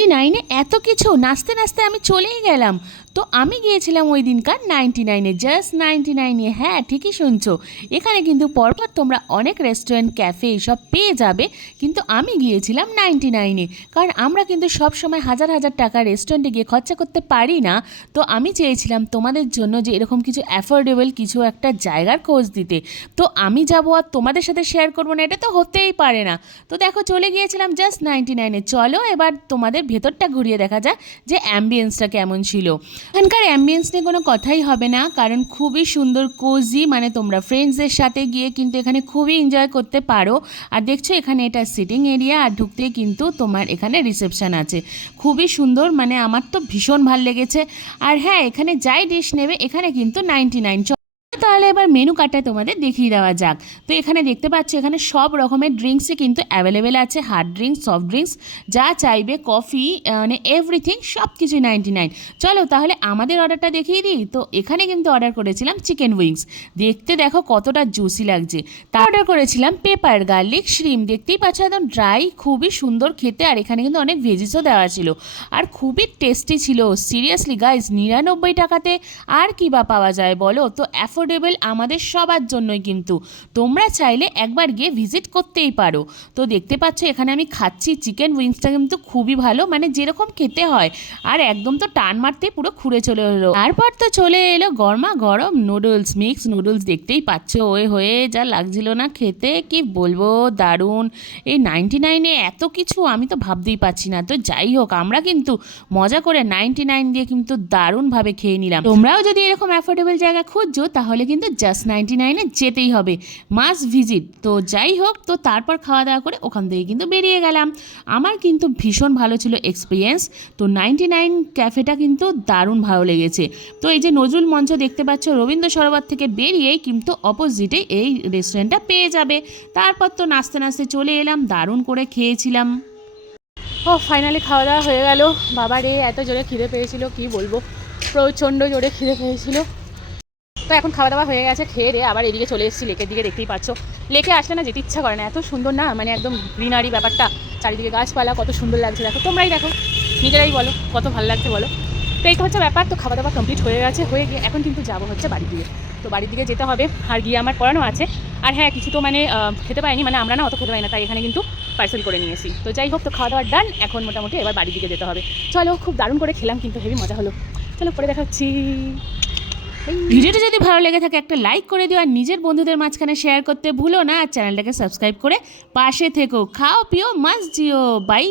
99-এ এত কিছু, নাচতে নাচতে আমি চলেই গেলাম। তো আমি গিয়েছিলাম ওই দিনকার 99-এ, জাস্ট 99-এ। হ্যাঁ, ঠিকই শুনছো, এখানে কিন্তু পরপর তোমরা অনেক রেস্টুরেন্ট, ক্যাফে এসব পেয়ে যাবে, কিন্তু আমি গিয়েছিলাম 99-এ। কারণ আমরা কিন্তু সব সময় হাজার হাজার টাকা রেস্টুরেন্টে গিয়ে খরচা করতে পারি না। তো আমি চেয়েছিলাম তোমাদের জন্য যে এরকম কিছু অ্যাফোর্ডেবল কিছু একটা জায়গার খোঁজ দিতে। তো আমি যাবো আর তোমাদের সাথে শেয়ার করবো না, এটা তো হতেই পারে না। তো দেখো, চলে গিয়েছিলাম জাস্ট 99-এ। চলো এবার তোমাদের ভেতরটা ঘুরিয়ে দেখা যাক যে অ্যাম্বিয়েন্সটা কেমন ছিল। এখানকার অ্যাম্বিয়েন্স নিয়ে কোনো কথাই হবে না, কারণ খুবই সুন্দর, কোজি, মানে তোমরা ফ্রেন্ডসদের সাথে গিয়ে কিন্তু এখানে খুবই এনজয় করতে পারো। আর দেখছো এখানে এটা সিটিং এরিয়া, আর ঢুকতেই কিন্তু তোমার এখানে রিসেপশন আছে। খুবই সুন্দর, মানে আমার তো ভীষণ ভালো লেগেছে। আর হ্যাঁ, এখানে যাই ডিশ নেবে এখানে কিন্তু 99। তাহলে এবার মেনু কার্ডটা তোমাদের দেখিয়ে দেওয়া যাক। তো এখানে দেখতে পাচ্ছ, এখানে সব রকমের ড্রিঙ্কসই কিন্তু অ্যাভেলেবেল আছে। হার্ড ড্রিঙ্কস, সফট ড্রিঙ্কস, যা চাইবে, কফি, মানে এভরিথিং, সব কিছুই 99। চলো তাহলে আমাদের অর্ডারটা দেখিয়ে দিই। তো এখানে কিন্তু অর্ডার করেছিলাম চিকেন উইংস, দেখতে দেখো কতটা জুসি লাগছে। তার অর্ডার করেছিলাম পেপার গার্লিক শ্রিম, দেখতেই পাচ্ছ একদম ড্রাই, খুবই সুন্দর খেতে। আর এখানে কিন্তু অনেক ভেজিসও দেওয়া ছিল, আর খুবই টেস্টি ছিল। সিরিয়াসলি গাইজ, 99 টাকাতে আর কি বা পাওয়া যায় বলো? তো অ্যাফোর্ডেবল আমাদের সবার জন্যই, কিন্তু তোমরা চাইলে একবার গিয়ে ভিজিট করতেই পারো। তো দেখতে পাচ্ছ এখানে আমি খাচ্ছি চিকেন উইংসটা, কিন্তু খুবই ভালো, মানে যেরকম খেতে হয়। আর একদম তো টান মারতেই পুরো খুঁড়ে চলে এলো। তারপর তো চলে এলো গরমা গরম নুডলস, মিক্স নুডলস, দেখতেই পাচ্ছ ওই হয়ে যা লাগছিল না খেতে, কি বলবো, দারুণ। এই 99-এ এত কিছু আমি তো ভাবতেই পারছি না। তো যাই হোক, আমরা কিন্তু মজা করে 99 দিয়ে কিন্তু দারুণভাবে খেয়ে নিলাম। তোমরাও যদি এরকম অ্যাফোর্ডেবল জায়গা খুঁজছো তাহলে কিন্তু জাস্ট 99-এ যেতেই হবে, মাস্ট ভিজিট। তো যাই হোক, তো তারপর খাওয়া দাওয়া করে ওখান থেকে কিন্তু বেরিয়ে গেলাম। আমার কিন্তু ভীষণ ভালো ছিল এক্সপিরিয়েন্স। তো 99 ক্যাফেটা কিন্তু দারুণ ভালো লেগেছে। তো এই যে নজরুল মঞ্চ দেখতে পাচ্ছ, রবীন্দ্র সরোবর থেকে বেরিয়েই কিন্তু অপোজিটে এই রেস্টুরেন্টটা পেয়ে যাবে। তারপর তো নাচতে নাচতে চলে এলাম, দারুণ করে খেয়েছিলাম। ও ফাইনালি খাওয়া দাওয়া হয়ে গেল। বাবা রে, এত জোরে খিদে পেয়েছিল কি বলবো, প্রচণ্ড জোরে খিদে পেয়েছিল। তো এখন খাওয়া দাওয়া হয়ে গেছে, খেয়ে রে আবার এদিকে চলে এসেছি লেকের দিকে। দেখতেই পাচ্ছ, লেকে আসলে না যেতে ইচ্ছা করে না, এত সুন্দর না, মানে একদম গ্রিনারি ব্যাপারটা, চারিদিকে গাছপালা, কত সুন্দর লাগছে। দেখো, তোমরাই দেখো, নিজেরাই বলো কত ভালো লাগছে বলো। তো এইটা হচ্ছে ব্যাপার। তো খাওয়া দাওয়া কমপ্লিট হয়ে গেছে, হয়ে গিয়ে এখন কিন্তু যাবো হচ্ছে বাড়ির দিকে। তো বাড়ির দিকে যেতে হবে, আর গিয়ে আমার পড়ানো আছে। আর হ্যাঁ, কিছু তো মানে খেতে পাইনি, মানে আমরা না অত খেতে পাই না, তাই এখানে কিন্তু পার্সেল করে নিয়েছি। তো যাই হোক, তো খাওয়া দাওয়ার ডান, এখন মোটামুটি এবার বাড়ির দিকে যেতে হবে। চলো, খুব দারুণ করে খেলাম, কিন্তু হেভি মজা হলো। চলো পরে দেখাচ্ছি। ভিডিওটা যদি ভালো লেগে থাকে একটা লাইক করে দিও, আর নিজের বন্ধুদের মাঝখানে শেয়ার করতে ভুলো না, আর চ্যানেলটাকে সাবস্ক্রাইব করে পাশে থেকো। খাও পিও মাস্ট জিও, বাই।